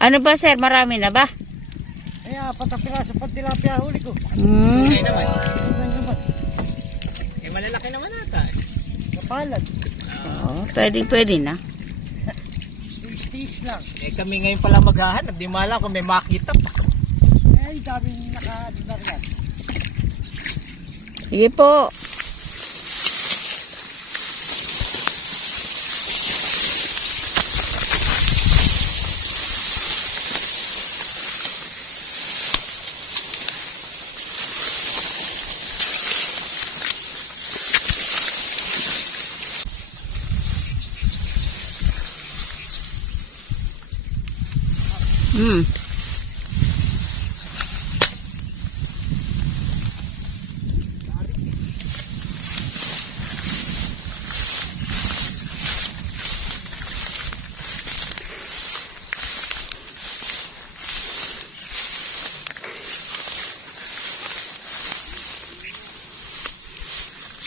Ano ba sir? Marami na ba? Ay, apat na piraso pag tilapia huli ko. Okay naman. Naman. Eh, malalaki naman ata. Kapalad. Oo, pwede na. Tis lang. Eh, kami ngayon pala maghahanap. Di mala kung may makita pa. Ay, daming nakadibar. Sige po. Hmm.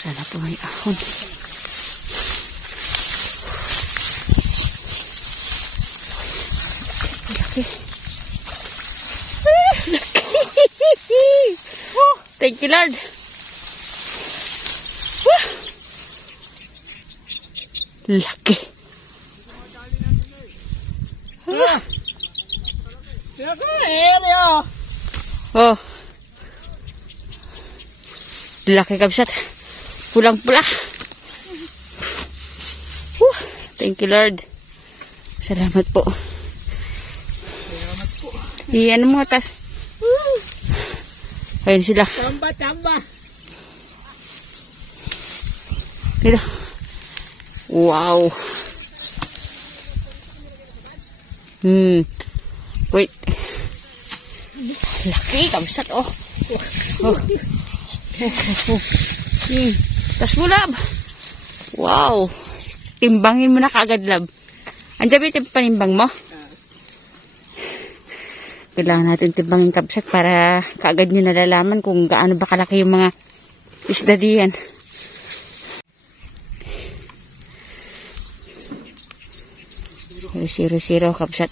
Sana po may ahon. Laki. Laki. Thank you, Lord. Laki. Oh. Laki kabsat. Pulang-pula. Thank you, Lord. Salamat po. Salamat po. Iyan mo tas. Ayun sila. Tamba. Dito. Wow. Wait. Laki kabsat oh. Tas mo lab. Wow. Timbangin mo na kagad lab. Andiyan ba yung panimbang mo? Kailangan natin timbangin kabsat para kaagad nyo nalalaman kung gaano ba kalaki yung mga isda diyan. Zero kabsat.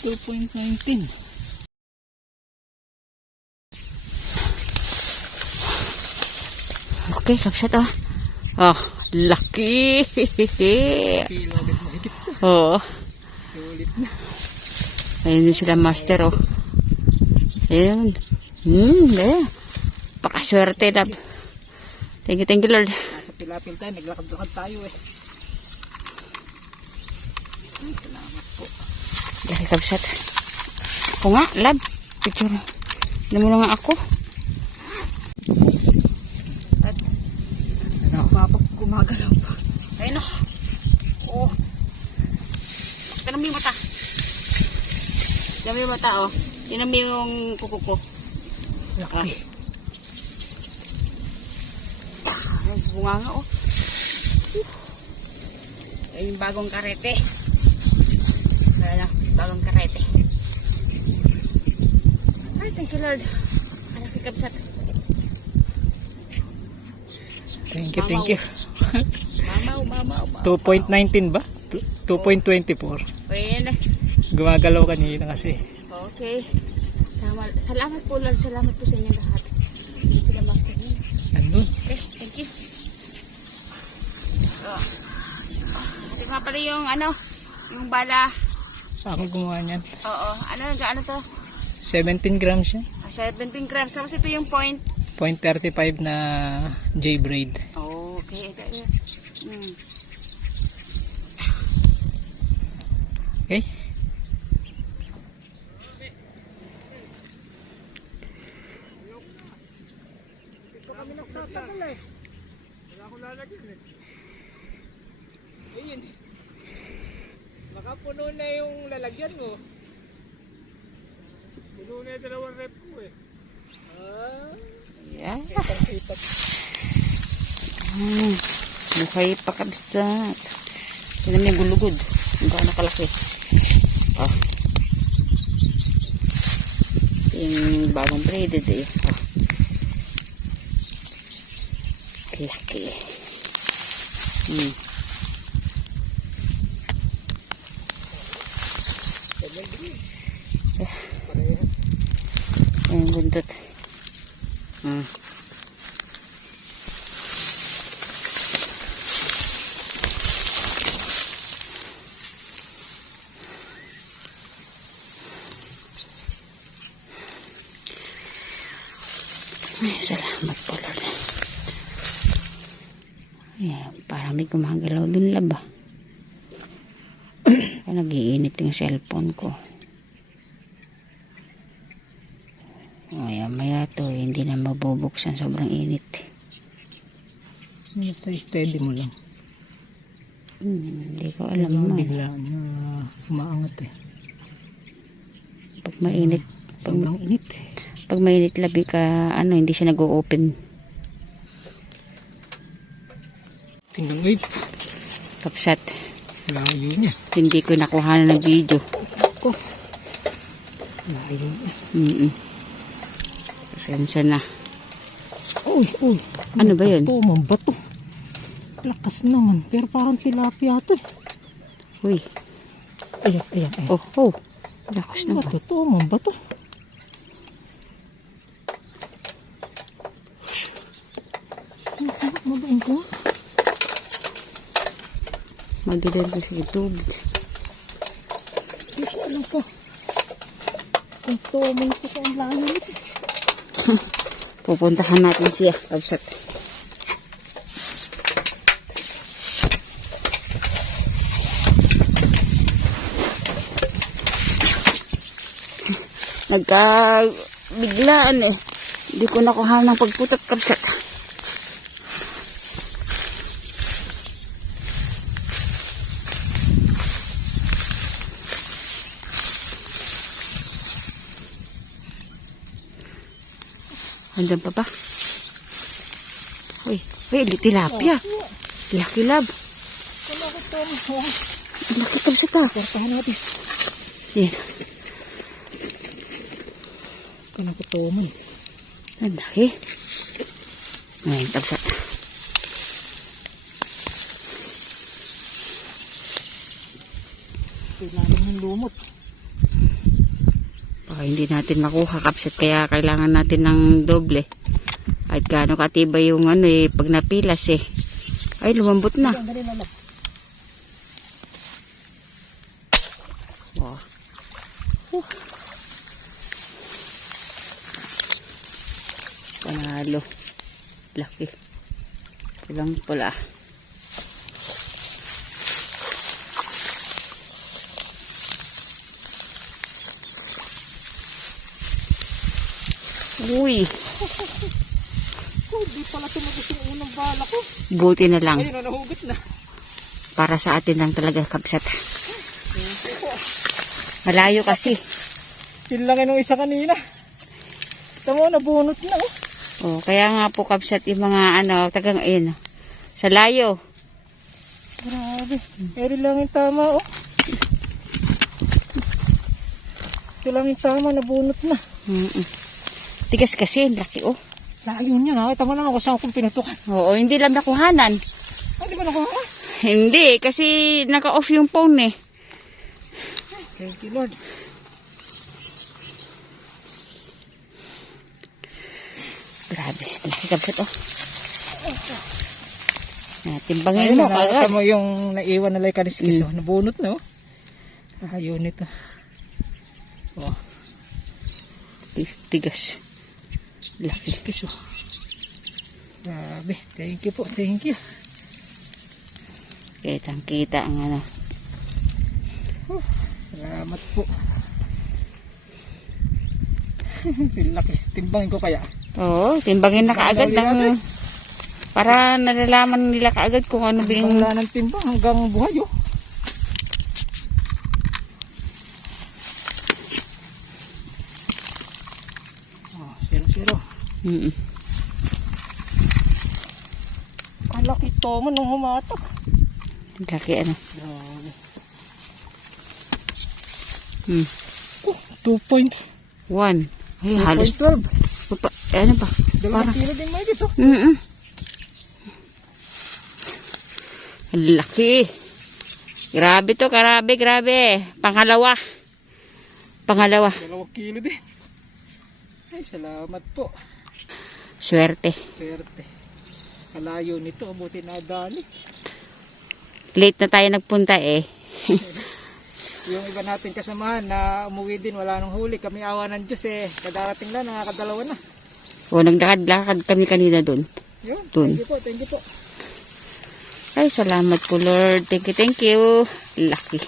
2.19. Okay, kabsat oh. Oh, laki. Kilo ulit mo. Higit po. Oh. Ulit na. Ayun din sila master oh. Ayun. Pakaswerte lab. Thank you Lord. Sa tilapil tayo, naglakad-lakad tayo eh. Salamat po. Laki kabsat. Ako nga, lab. Picture. Ano mo nga ako? Nakapapag gumagalaw pa. Ayun oh. Oh. Tignan mo yung mata. Tignan mo yung mata oh. Tignan mo yung kuko ko. Laki. Ayun, bunga nga oh. Ayun yung bagong karete. Wala, bagong karete. Ay, thank you Lord. Anak si kabsat. Thank you. Mamaw. 2.19 ba? 2.24. Ayun. Gumagalaw kanina kasi. Okay. Salamat po Lord. Salamat po sa inyo lahat. Sila master niyo. Andun. Okay, thank you. Ito nga pala yung ano, yung bala. Sa akin gumawa niyan. Oo, ano to? 17 grams siya. 17 grams. Tapos ito yung point. 0.35 na J-braid. Oh, okay. Okay? Wala akong lalagyan eh. Ayun. Baka puno na yung lalagyan mo. Puno na yung dalawang rep ko eh. Yeah. Mukhay pa kabsat. Tignan mo yung gulugod. Ang gaano kalaki. Oh. Ito yung bagong braided eh. Oh. Laki. Hmm. Parehas. Ayan, buntot. Hmm. Ay, salamat po, Lord. Ayan, parang may gumagalaw dun laba. Nag-iinit yung cellphone ko. Maya to, hindi na mabubuksan, sobrang init. Basta steady mo lang. Hindi ko alam mo. Bigla na umaangat eh. Pag mainit, Sobrang init. pag mainit labi ka, hindi siya nag-o-open. Tingnan wave. Kapsat, Layo niya. hindi ko nakuha ng video. Ko. Layo niya. Pasensya na. Uy. Ano ba yun? Ito, mambato. Lakas naman. Pero parang tilapia ito eh. Uy, Ayan. oh. Lakas na ba? Mambato to, mambato. Mabain ko. Madilim kasi tubig. Hindi ko alam pa. Kung tuman ko sa ang layo nito. Pupuntahan natin siya, Kapsat. Nagka-biglaan eh. Hindi ko nakuha ng pagputot, Kapsat. Andyan pa ba? Uy, tilapia. Laki lab. Wala ko to. Laki Kapsat ah. Portahan natin. Yan. Kaya ko tuman. Ang laki. Ngayon, Kapsat. Kailangan ng lumot. Baka hindi natin makuha, Kapsat, kaya kailangan natin ng doble. At gaano katibay yung pag napilas eh. Ay, lumambot na. Dali na lang. Wow. Panalo. Laki. Pulang pula. Uy. Di pala tumagos yung unang bala ko. Buti na lang. Ayun, nahugot na. Para sa atin lang talaga, Kapsat. Malayo kasi. Yun lang yung isa kanina. Tama, nabunot na oh. Oh, kaya nga po, Kapsat, yung mga tagang ayun. Sa layo. Grabe. Eri lang yung tama oh. Ito lang yung tama, nabunot na. Tigas kasi, laki oh. Layo niya, nakita mo naman kung saan akong pinutukan. Oo, hindi lang nakuhanan. Ay, di ba nakuha? Hindi, kasi naka-off yung phone eh. Thank you, Lord. Grabe, laki Kapsat oh. Timbangin mo Nakita kagad. mo yung naiwan na like kaniskis oh. Nabunot na oh. Layo nito. Oh, Tigas. Laki. kaniskis oh. Grabe, thank you po, thank you. Kitang-kita ang Salamat po. Silaki, timbangin ko kaya. Oo, timbangin na kaagad ng para nalalaman nila kaagad kung ano ba yung Wala ng timbang hanggang buhay oh. Oh, 0-0. Kalaki to man nung humatak. laki Grabe. 1. Ay, halos 2.12. ano ba? Dalawang kilo din may dito. Ang laki. Grabe to, grabe. Pangalawa. 2 kilo din. Ay, salamat po. Swerte. Swerte. Kalayo nito, buti nadali. Late na tayo nagpunta eh. Yung iba natin kasamahan na umuwi din, wala nang huli. Kami awa ng Diyos eh. Kadarating lang, nakakadalawa na. O, nagdakad-lakad kami kanina dun. Yun, Dun. thank you po. Ay, salamat po Lord. Thank you. Laki.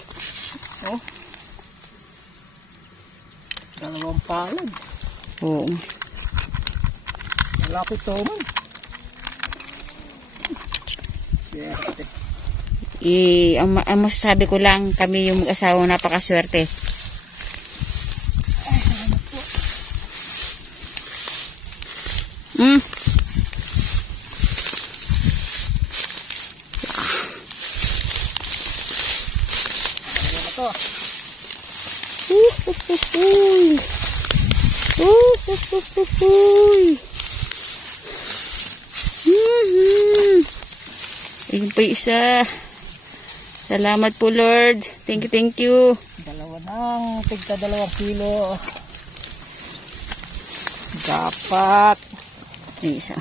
Oh. 2 palad. Oo. Wala ko ito man. Swerte. Ang masasabi ko lang, kami yung mag-asawa napakaswerte. Mm. Ano na to? Ayun pa isa. Salamat po Lord. Thank you. Dalawa nang tigta 2 kilo. Dapat. Ayun isa.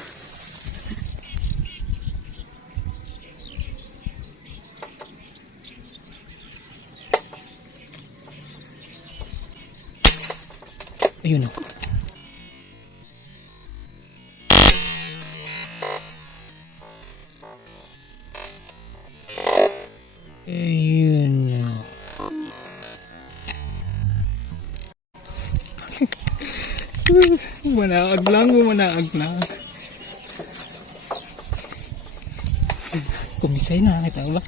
Ayun o. Ayun o. Manaag lang. Kumisay na, nakita mo ba?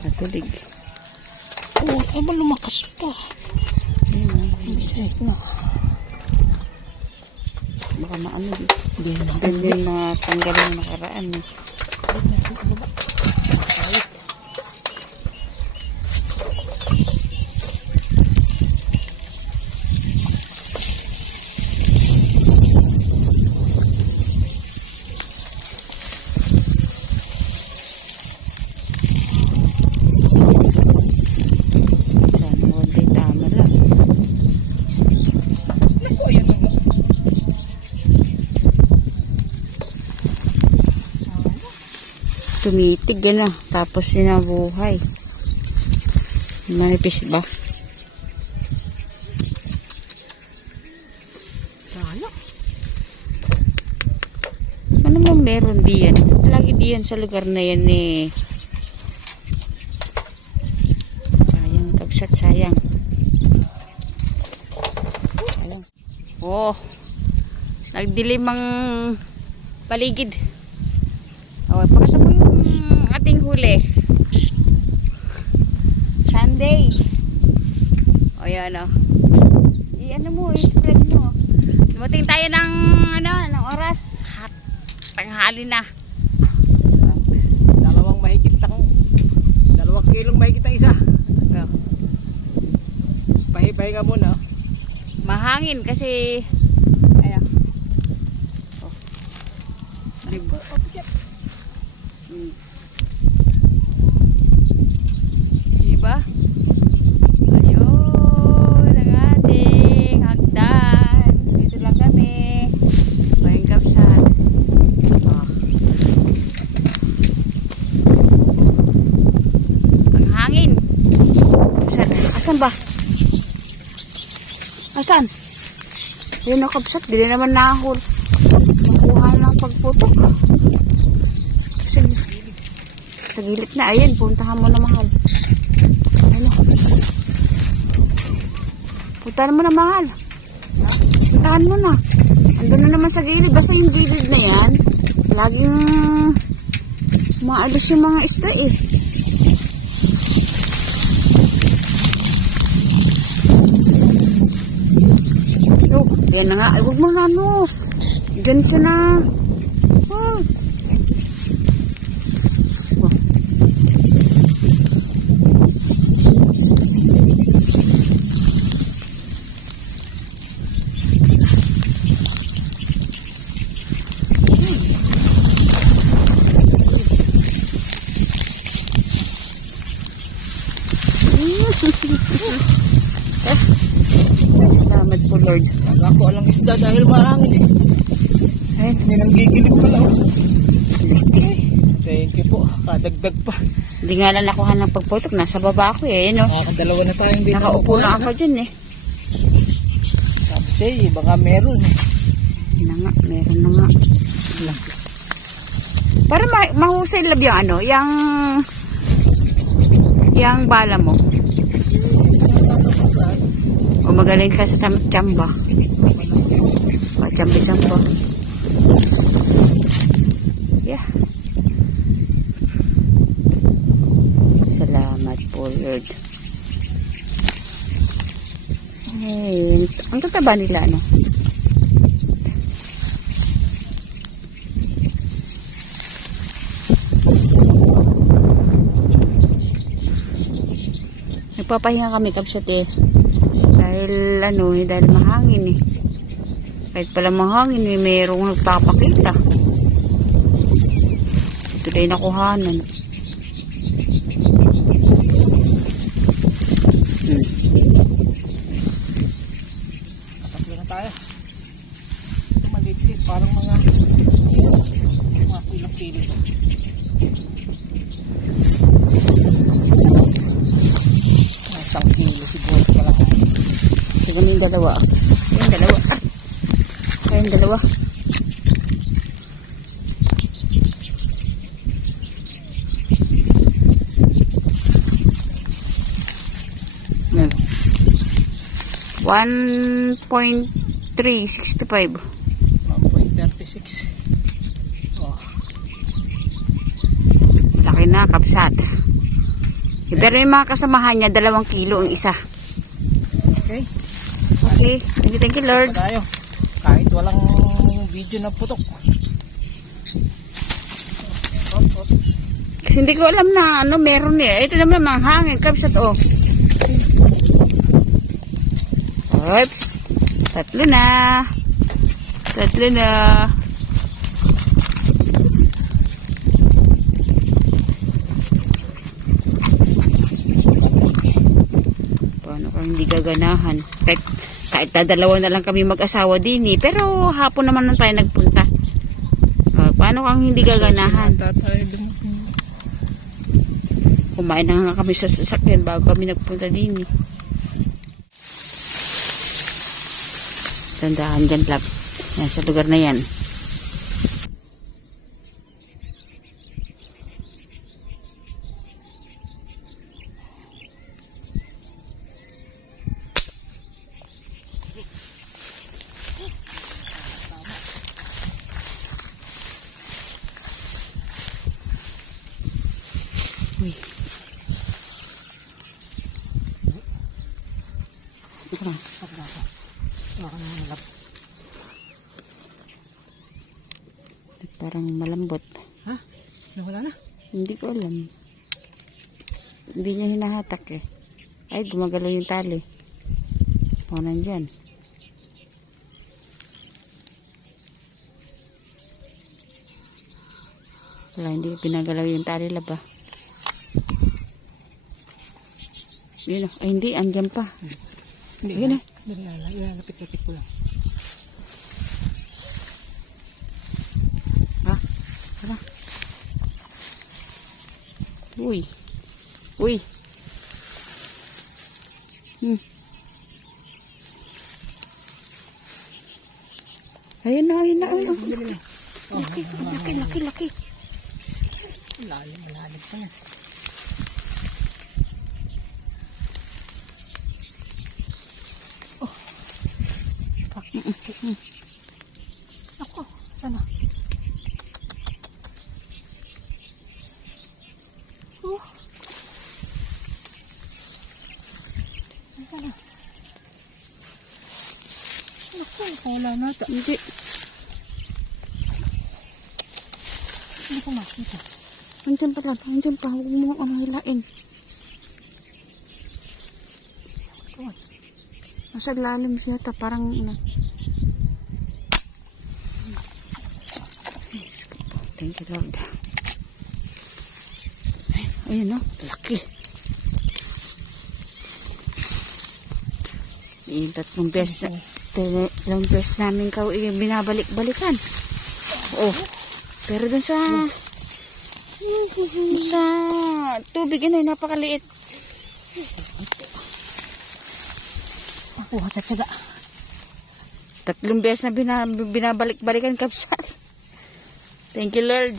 Katulig. Oo, ay ba lumakas pa? Kumisay na. Baka maano din. Ganyan na tanggalin na nakaraan. Sana wala tama lang. Naku, ayun na. Tumitig ano, tapos sinabuhay. Manipis ba? Sayang. Ano mo meron diyan? Lagi diyan sa lugar na yan eh. Sayang, kabsat, sayang. Sayang. Oh, nagdilim ang paligid. Oh, pakita mo yung ating huli. Sunday. O yan o. I-ano mo, i-spread mo. Dumating tayo ng oras. Tanghali na. 2 kilong mahigit ang isa. Pahipahinga muna. Mahangin kasi ayan. Oh. Diba? Diba? Ayun ang ating hagdan. Dito lang kami. Mayang kapsat. Oh. Ang hangin. Asan ba? Asan? Ayun na kapsat. Dili naman nahul. Nakuha ng pagputok. Sa gilid na. Ayan. Puntahan mo na mahal. Ayan na. Puntahan mo na mahal. Puntahan mo na. Andun na naman sa gilid. Basta yung gilid na yan. Laging maalis yung mga isda eh. Oh, ayan na nga. Ay, huwag mo na ano. Diyan siya na. Oh. Salamat po, Lord. Kala ko alang isda dahil mahangin. Ay, may nanggigilig pala. Thank you po. Kadagdag pa. Hindi nga lang nakuha ng pagputok. Nasa baba ako eh. No? Nakakadalawa na tayong dito. Nakaupo lang ako dyan eh. Sabi sa'yo, baka meron eh. Yun na nga, meron na nga. Para mahusay lab yung ano, yung bala mo. O magaling ka sa tsamba. O tsamba. Yeah. Salamat po, Lord. Ay, ang tataba nila, ano? Nagpapahinga kami kapsat eh. Dahil ano eh, dahil mahangin eh. Kahit pala mahangin eh, mayroong nagpapakita. Ito na yung nakuhanan. Tatlo na tayo. Ito maliit, parang mga ilang kilo ito. Isang kilo siguro pala. Siguro yung dalawa. Yung dalawa. Yung dalawa. Hmm. 1.365. 1.36. Oh. Laki na, kapsat. Pero yung mga kasamahan niya, 2 kilo ang isa. Okay. Okay. Thank you, Lord. Tayo. Kahit walang video na putok. Kasi hindi ko alam na ano meron eh. Ito naman mga hangin, kapsat oh. Oops. Tatlo na. Paano kung hindi gaganahan? Kahit dalawa na lang kami mag-asawa din eh. Pero hapon naman na tayo nagpunta. Paano kung hindi gaganahan? Kumain na nga kami sa sasakyan bago kami nagpunta din eh. Tandaan dyan, Lab. Yan, sa lugar na yan. Uy. Ito na. Parang malambot. Ha? Nawala na? Hindi ko alam. Hindi niya hinahatak eh. Ay, gumagalaw yung tali. O, nandyan. Wala, hindi pinagalaw yung tali laba. Yun o. Ay, hindi. Andyan pa. Hindi. Yun o. Lapit-lapit ko lang. Ha? Tara. Uy. Uy. Ayun na, ayun na. Laki. Malalim pa yan. Ako, sana. Sana. Ako, wala na ito. Hindi. Hindi ko makita. Andyan pa. Huwag mo ang hilain. Nasa lalim siya ta. Parang thank you, Lord. Ayun o. Laki. Yung tatlong beses namin binabalik-balikan. Oh, pero dun sa tubig ay napakaliit. Nakuha sa tiyaga. 3 beses na binabalik-balikan, Kabsat. Thank you, Lord.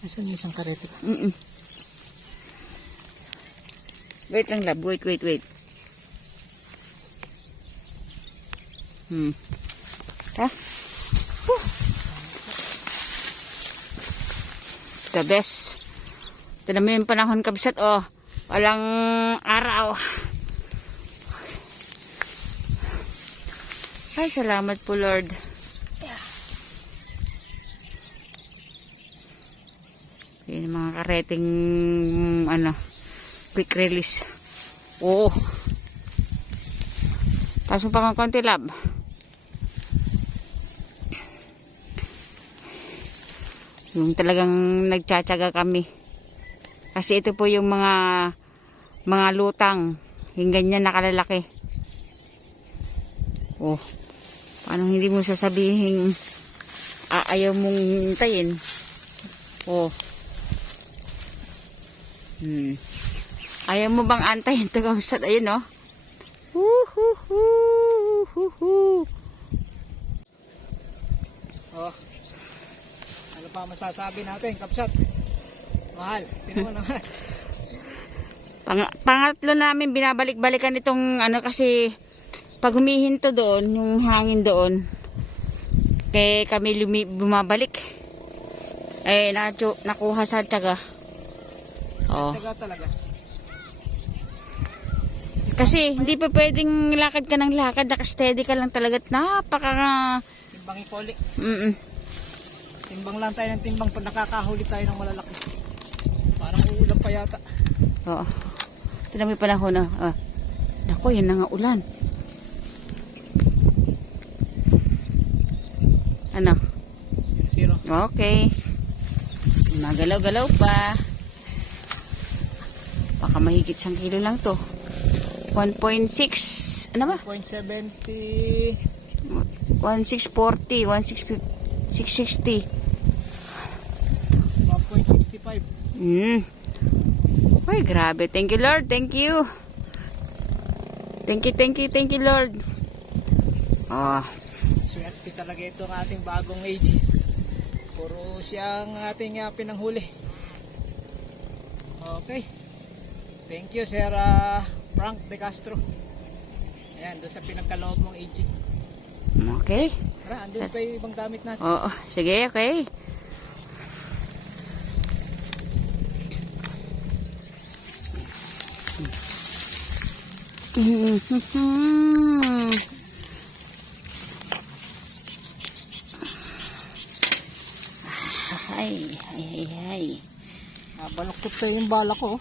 Nasaan yung isang karete? Wait lang, lab. Wait. Ha? The best. Ito naman yung panahon, Kabsat. Oh, walang araw. Ay, salamat po, Lord. Yan mga kareting quick release. Oh. Tapos mo pa ng konti, lab. Yung talagang nagtsatsaga kami. Kasi ito po yung mga lutang. Yung ganyan nakalalaki. Oh. Paano hindi mo sasabihin ayaw mong hintayin? Oh. Ayaw mo bang antayin ito, Kabsat? Ayun, oh. Oh. Ano pa masasabi natin, Kabsat? Mahal. Tinan mo naman. Pangatlo namin binabalik-balikan itong kasi pag humihinto doon, yung hangin doon, kaya kami bumabalik. Nakuha sa tiyaga. Oh. Tiyaga talaga. Kasi hindi pa pwedeng lakad ka ng lakad, naka-steady ka lang talaga at Timbang ipoli. Timbang lang tayo ng timbang pag nakakahuli tayo ng malalaki. Parang uulan pa yata. Oo. Ito na may panahon na. Naku, yan na nga ulan. Ano? 0. Okay. Magalaw-galaw pa. Baka mahigit 1 kilo lang to. 1.6. Ano ba? 1.70. 1.640. 1.660. 1.65. Ay, grabe. Thank you, Lord. Thank you. Thank you, Lord. Oh. Swerte talaga ito ang ating bagong age. Puro siyang ating pinanghuli. Okay. Thank you, Sir Frank De Castro. Ayan, doon sa pinagkaloob mong age. Okay. Tara, andun pa yung ibang gamit natin. Oo. Sige, okay. Ay. Baluktot sa yung bala ko.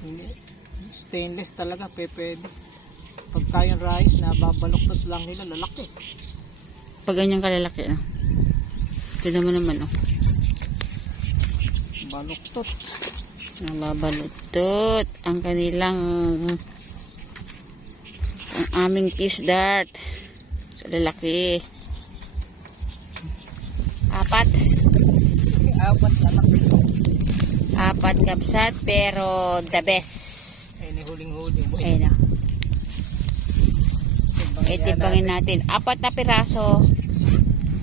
Hindi. Stainless talaga, pwede. Pagka yung rice, nababaluktot lang nila, lalaki. Pag ganyan kalalaki, no? Tignan mo naman, oh. Baluktot. Nababalutot ang kanilang ang aming fish dart sa lalaki. 4 Kabsat, pero the best. Ay, huling-huli. Ayun, oh. Itibangin natin 4 na piraso,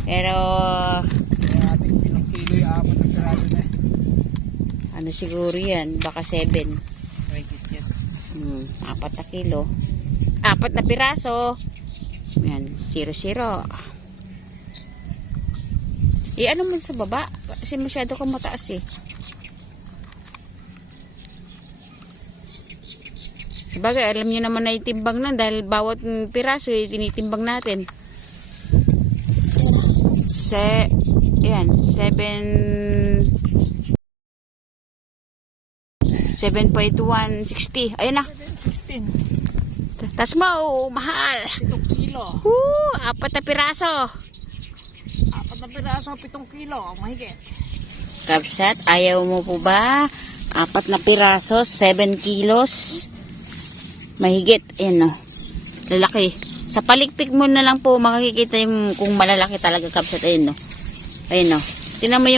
pero Kaya ating ilang kilo yung 4 na piraso na. ano siguro yan, baka 7. 20 yan. 4 na kilo, 4 na piraso. Yan, 0. Ano mo sa baba kasi masyado kang mataas eh. Sabagay, alam niyo naman na itimbang na dahil bawat piraso tinitimbang natin. Yan, 7.160. Ayun na. 16. Tas mo, mahal. 7 kilo. 4 na piraso. 4 na piraso, 7 kilo. Mahigit. Kabsat, ayaw mo po ba? 4 na piraso, 7 kilos. Mahigit. Ayan o. Lalaki. Sa palikpik mo na lang po makikita yung kung malalaki talaga kapsat. Ayan o. Ayan o. Tingnan mo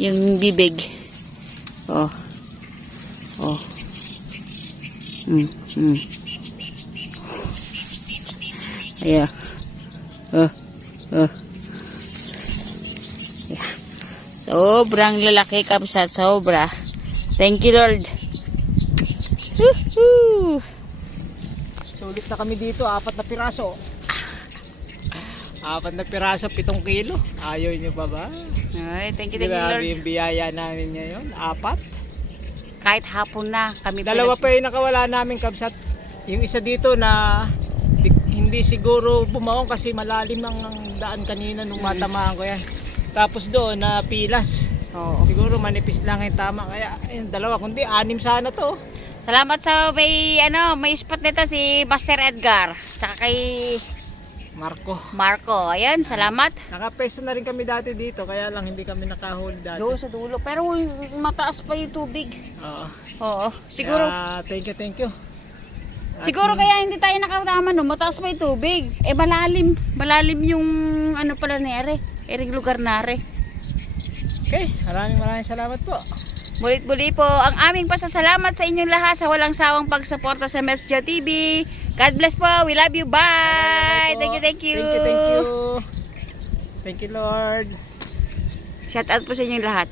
yung bibig. Oh. Oh. Ayan. Yeah. Sobrang lalaki kapsat. Sobra. Thank you, Lord. Woohoo! Sulit na kami dito, 4 na piraso. 4 na piraso, 7 kilo. Ayaw nyo pa ba? Ay, thank you, Grabe Lord. yung biyaya namin ngayon. 4. Kahit hapon na kami Dalawa pa yung nakawala namin kapsat. Yung isa dito na hindi siguro bumaong kasi malalim ang daan kanina nung matamaan ko yan. Tapos doon na pilas. Oo. Siguro manipis lang yung tama. Kaya ayun, dalawa. Kundi 6 sana to. Salamat sa may spot nito si Master Edgar. Tsaka kay Marco. Ayan, salamat. Nakapesto na rin kami dati dito. Kaya lang hindi kami nakahuli dati. Doon sa dulo. Pero mataas pa yung tubig. Oo. Oo. Siguro, Kaya, thank you. siguro kaya hindi tayo nakatama no. Mataas pa yung tubig. Eh malalim. Malalim yung ano pala nere. Ereng lugar nare. Okay, maraming salamat po. Mulit-muli po ang aming pasasalamat sa inyong lahat sa walang sawang pagsuporta sa Mesja TV. God bless po. We love you. Bye. Bye-bye po. Thank you. Thank you. Thank you, Lord. Shout out po sa inyong lahat.